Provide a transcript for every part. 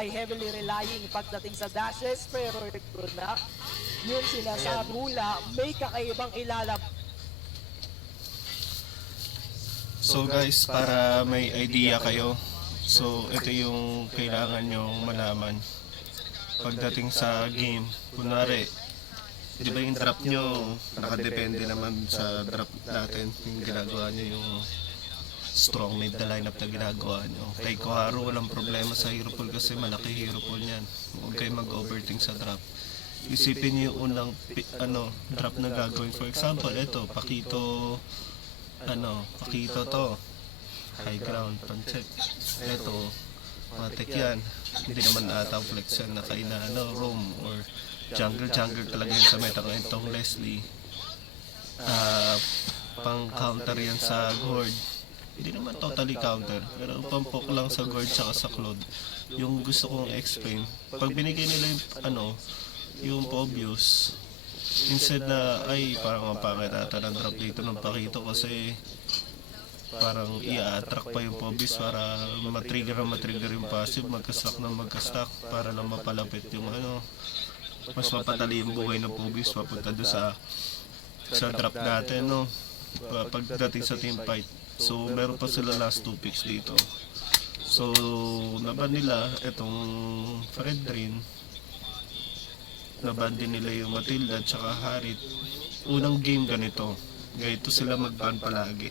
ay heavily relying pagdating sa dashes, pero ito na yun sinasabi mula, may kakaibang ilalab. So guys, para may idea kayo, so ito yung kailangan nyong malaman pagdating sa game. Kunwari, di ba yung drop nyo, nakadepende naman sa drop natin, yung ginagawa nyo yung strong mid na lineup na ginagawa nyo. Kay Koharu, walang problema sa hero pool kasi malaki hero pool niyan. Huwag kayo mag-overthink sa drop. Isipin nyo yung unang drop na gagawin. For example, ito, Pakito to. High ground, pan-check. Ito, matik yan. Hindi naman ata flex yan na roam or jungle talaga yun sa meta ngayon tong Leslie. Pang counter yan sa Gord. Hindi naman totally counter, pero pampok lang sa Gord tsaka sa Claude. Yung gusto kong explain, pag binigay nila yung Pobius, instead na, ay parang ang pangit ata ng drop dito ng Pakito kasi parang i-attract pa yung Pobius para matrigger yung passive, magka-stack para lang mapalapit yung mas mapatali yung buhay ng Pobius papunta doon sa drop natin, no? Pagdating sa team fight. So meron pa sila last 2 picks dito. So naban nila itong Fredrin, naban din nila yung Matilda tsaka Harit. Unang game ganito sila mag-ban palagi.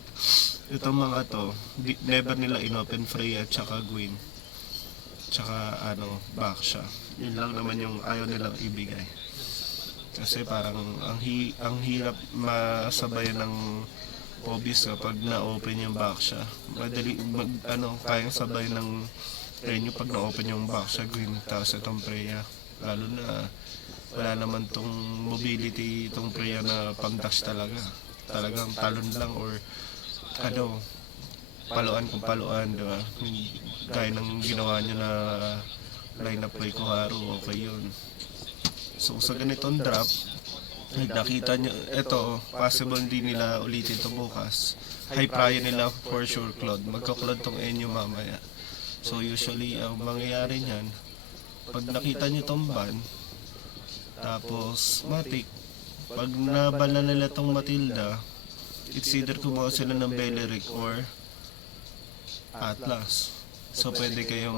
Itong mga to, never nila inopen Freya tsaka Gwen tsaka Baksha. Yun lang naman yung ayaw nilang ibigay kasi parang ang hirap masabayan ng Pobius kapag na-open yung Baksha. Madali kayang sabay ng Renyo pag na-open yung Baksha Gwen tapos itong Freya, lalo na wala naman tong mobility itong Freya na pang-dash talagang talon lang or paluan, di ba? Kaya ng ginawa niya na lineup kay Koharu, okay yun. So sa ganitong drop, nakita nyo, ito, possible hindi nila ulitin to bukas. High prior nila for sure Claude. Magka-Claude tong Enyo mamaya. So usually, ang mangyayari niyan, pag nakita nyo tong ban, tapos matik, pag nabala nila tong Matilda, it's either kumuha sila ng Beleric or Atlas. So pwede kayo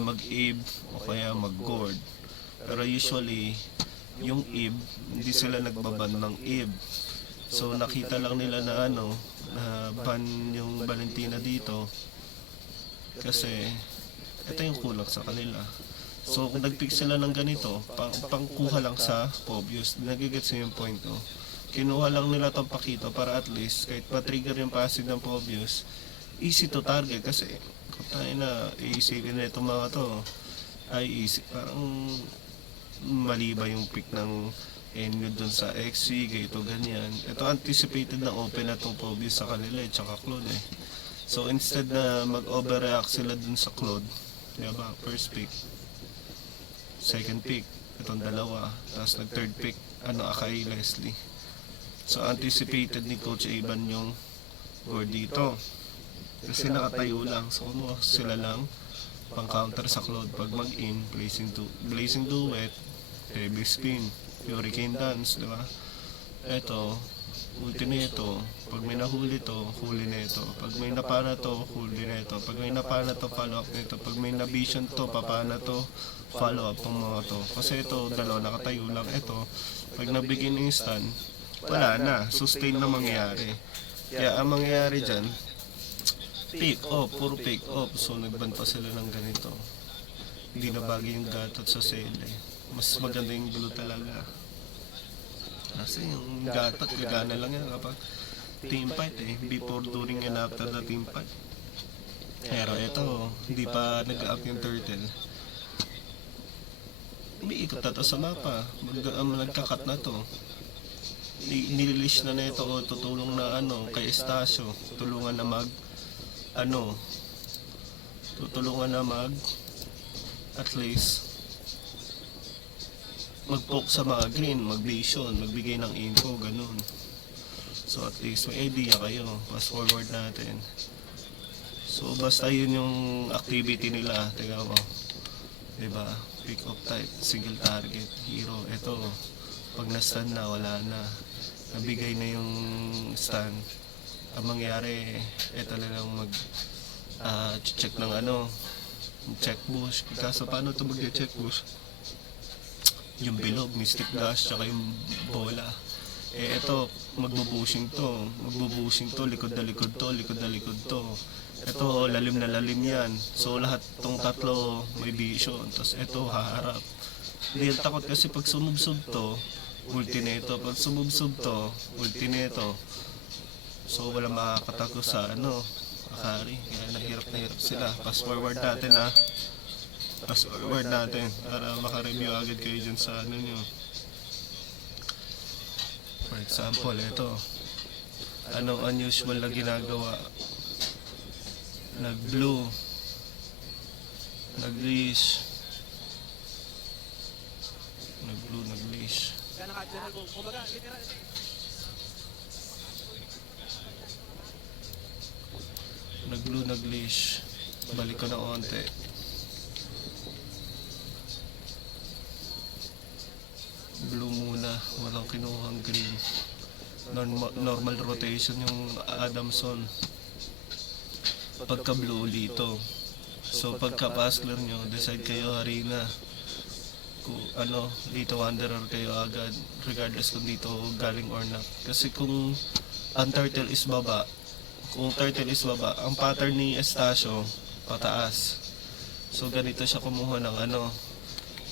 mag-Eve o kaya mag-Gord. Pero usually, yung Eve, hindi sila nagbaban ng Eve. So nakita lang nila na ban yung Valentina dito kasi ito yung kulang sa kanila. So kung nag-pick sila ng ganito, pangkuha lang sa Pobius, nagigets yung point ko. Kinuha lang nila tong Pakito para at least kahit pa-trigger yung passive ng Pobius, easy to target kasi tayo na iisipin na itong mga to ay easy, parang mali ba yung pick ng Enyo dun sa XC, ganito ganyan. Ito anticipated na open na itong Pobius sa kanila tsaka Claude So instead na mag-overreact sila dun sa Claude, diba, first pick, second pick, itong dalawa, tapos nag-third pick, Akai Leslie. So anticipated ni Coach Ivan yung Gord dito. Kasi nakatayo lang, so kumuha sila lang pang counter sa Claude pag mag-in, blazing duet, heavy spin, hurricane dance, di ba? Ito, ulti nito, pag may nahuli to, huli nito. Pag may napana to, huli nito. Pag may napana to, follow up nito. Pag may na-vision to, papana to, follow up tong mga to. Kasi ito, dalawa nakatayo lang. Ito, pag nabigin instant, wala na, sustain na mangyayari. Kaya ang mangyayari dyan, pick off, puro pick off. So nagban pa sila ng ganito. Hindi na bagay yung gatot sa sele. Mas maganda yung blue talaga. Kasi yung gatot, gagana lang yan kapag team fight before, during, and after the team fight. Pero ito, hindi pa nag-up yung turtle. Umiikot na to sa mapa. Nagkakat na to. Nirelease na ito o tutulong na kay Estasio. Tulungan na at least mag-poke sa mga green, mag-vision, magbigay ng info, ganun. So at least may idea kayo. Fast forward natin. So basta yun yung activity nila, tingnan mo. Diba? Pick up type, single target, hero. Ito, pag na-stun na, wala na. Nabigay na yung stun. Ang mangyari, ito na lang check ng check bush. Kaso paano ito mag-check bush? Yung bilog, mystic dash, tsaka yung bola. Ito, magbubushing to, likod na likod to, likod na likod to. Ito, lalim na lalim yan. So, lahat tong tatlo may vision. Tapos, ito, haharap. Dahil takot kasi pag sumubsob to, ulti na ito. Pag sumubsob to, ulti na ito. So, wala makakatago sa Akari. Kaya nahirap sila. Pass forward natin Pass forward natin para makareview agad kayo dyan sa nyo. For example, ito. Anong unusual na ginagawa? Nag-blue, nag-leash, nag-blue, nag-leash. Nag-blue, nag-leash. Balik ko na onte. Blue muna, walang kinuhang green. Normal rotation yung Adamson. Pagka blue lito. So pagka pass clear nyo, decide kayo harina. Kung dito wanderer kayo agad, regardless kung dito galing or not. Kasi kung ang turtle is baba, ang pattern ni Estacio pataas. So ganito siya kumuha ng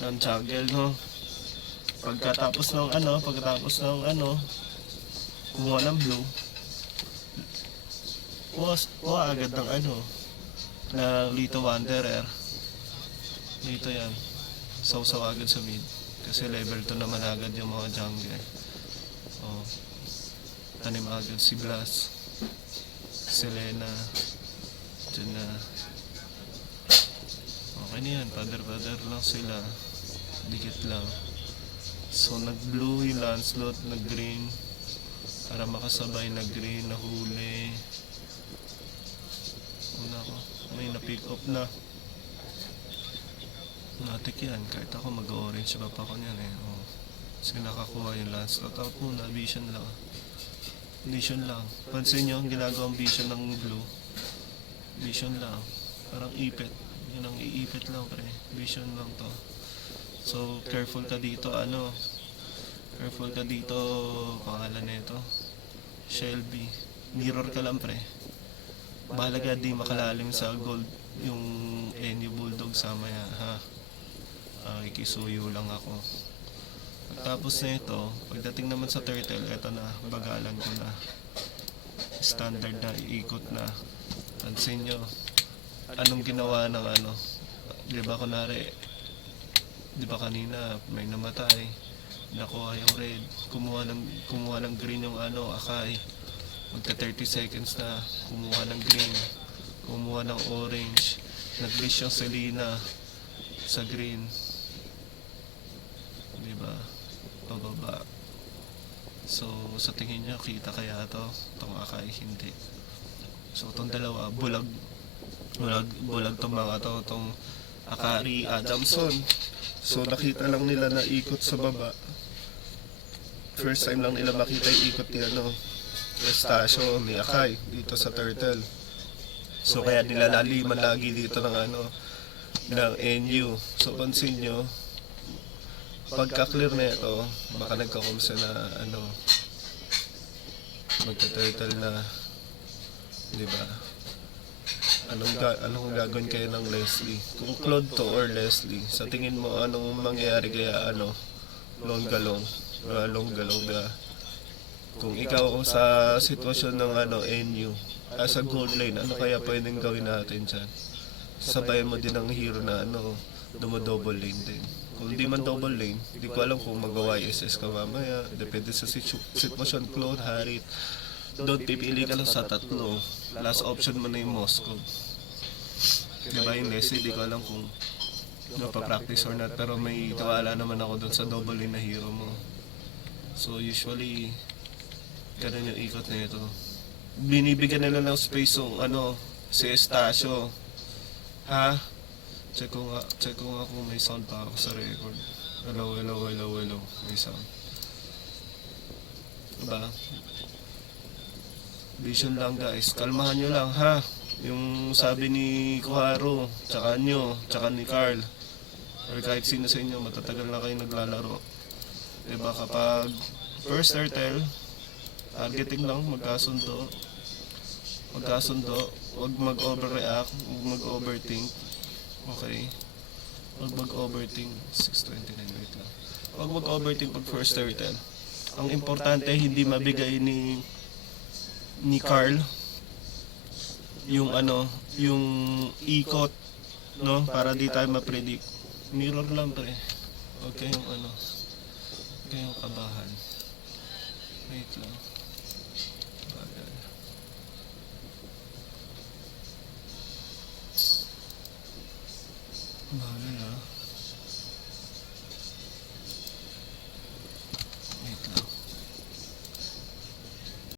ng jungle, no. Pagkatapos ng kumuha ng blue, kuha agad ng na Lito Wanderer. Dito yan. Sausaw agad sa mid. Kasi level 2 naman agad yung mga jungle. Tanim agad si Blas. Selena. Diyan na. Okay na yan. Pader lang sila. Dikit lang. So nag-blue yung Lancelot, nag-green. Para makasabay, nag-green, nahuli. May na-pick up na. Natik yan. Kahit ako mag-orange pa ako niyan Kasi nakakuha yung Lancelot. Out muna, vision lang. Vision lang. Pansin nyo, ang ginagawang vision ng blue. Vision lang. Parang ipit. Yun ang iipit lang, pre. Vision lang to. So, careful ka dito, Careful ka dito, pangalan nito. Shelby. Mirror ka lang, pre. Bahalaga di makalalim sa gold yung NU Bulldog sa maya, ha? Ikisuyo lang ako. Tapos na ito, pagdating naman sa turtle, ito na, bagalan ko na. Standard na, iikot na. Pansin nyo, anong ginawa ng Di ba kanina may namatay, nakuha yung red, kumuha ng green yung Akai. Magka 30 seconds na, kumuha ng green, kumuha ng orange, nag-leash yung Selena sa green. Diba? Pababa. So, sa tingin nyo, kita kaya itong Akai? Hindi. So, itong dalawa, bulag itong mga itong Akari, Adamson. So, nakita lang nila na ikot sa baba. First time lang nila makita yung ikot ni Estacio ni Akai dito sa turtle. So kaya nilalaliman lagi dito ng NU. So pansin nyo, pagka-clear na ito, baka nagkakumsa na magta-turtle na, di ba? Anong gagawin kayo ng Leslie? Kung Claude to or Leslie, sa tingin mo anong mangyayari kaya Longgalong na kung ikaw sa sitwasyon ng NU as a gold lane, ano kaya pwedeng gawin natin dyan? Sabayan mo din ang hero na double lane din. Kung di man double lane, hindi ko alam kung mag-YSS ka mamaya. Depende sa sitwasyon. Claude, Harit, doon pipili ka lang sa tatlo. Last option mo na yung Moscow. Diba yung Leslie, di ko alam kung napapractice or not, pero may tiwala naman ako doon sa double lane na hero mo. So usually ganun yung ikot na ito. Binibigyan nila ng space yung Si Estacio. Ha? Check ko nga kung may sound pa ako sa record. Hello. May sound. Diba? Vision lang guys. Kalmahan nyo lang ha. Yung sabi ni Kuharo, tsaka nyo, tsaka ni Carl, or kahit sino sa inyo, matatagal na kayo naglalaro. Diba kapag first turtle, targeting lang, magkasundo, huwag mag-overreact, huwag mag-overthink, okay? Huwag mag-overthink, 629, wait lang. Huwag mag-overthink pag first turtle. Ang importante, hindi mabigay ni Carl yung yung ikot, no? Para di tayo ma-predict. Mirror lang pre. Huwag kayong huwag kayong kabahan. Wait lang. Bagay.